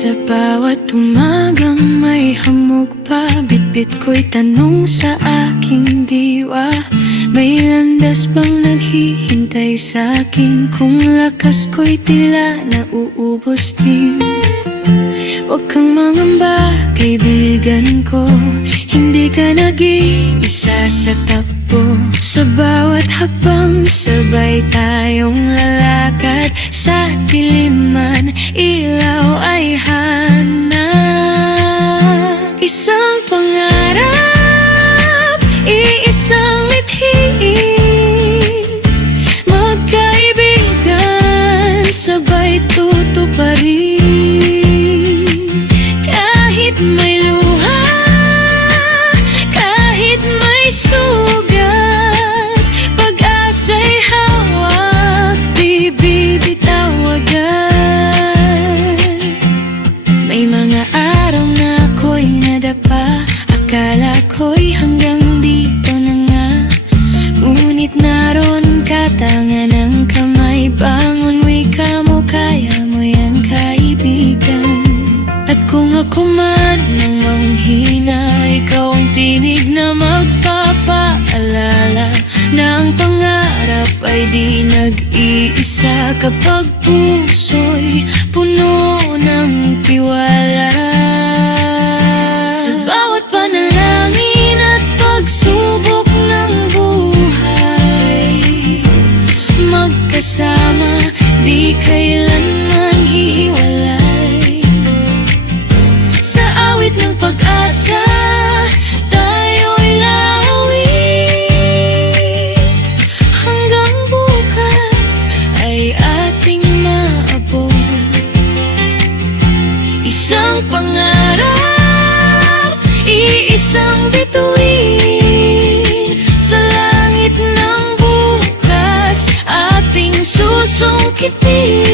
Sa bawat umagang may hamog pa, bitbit ko'y tanong sa aking diwa. May landas bang naghihintay sa'kin? Kung lakas ko'y tila nauubos din. Huwag kang mangamba, kaibigan ko, hindi ka nag-iisa sa takbo. Sa bawat hakbang, sabay tayong lalakad. Sa diliman, ilaw ay hanap. Isang pangarap, iisang mithiin. Magkaibigan, sabay tutuparin. Kahit may luha, kahit may sugat, pag-asa'y hawak, di bibitaw agad. May mga araw na ako'y nadapa, akala ko'y hanggang dito na nga. Ngunit naroon ka, tanga ng kamay, bangon, wika mo, kaya mo yan, kaibigan. At kung ako man ang manghina, ikaw ang tinig na magpapaalala na ang pangarap ay di nag-iisa kapag puso'y puno ng tiwala. Sa bawat panalangin at pagsubok ng buhay, magkasama, di kailanman hihiwalay. Sa awit ng pag-asa, tayo'y lawit. Hanggang bukas ay ating maabot. Isang pangarap, iisang bituin. Sa langit ng bukas, ating susungkitin.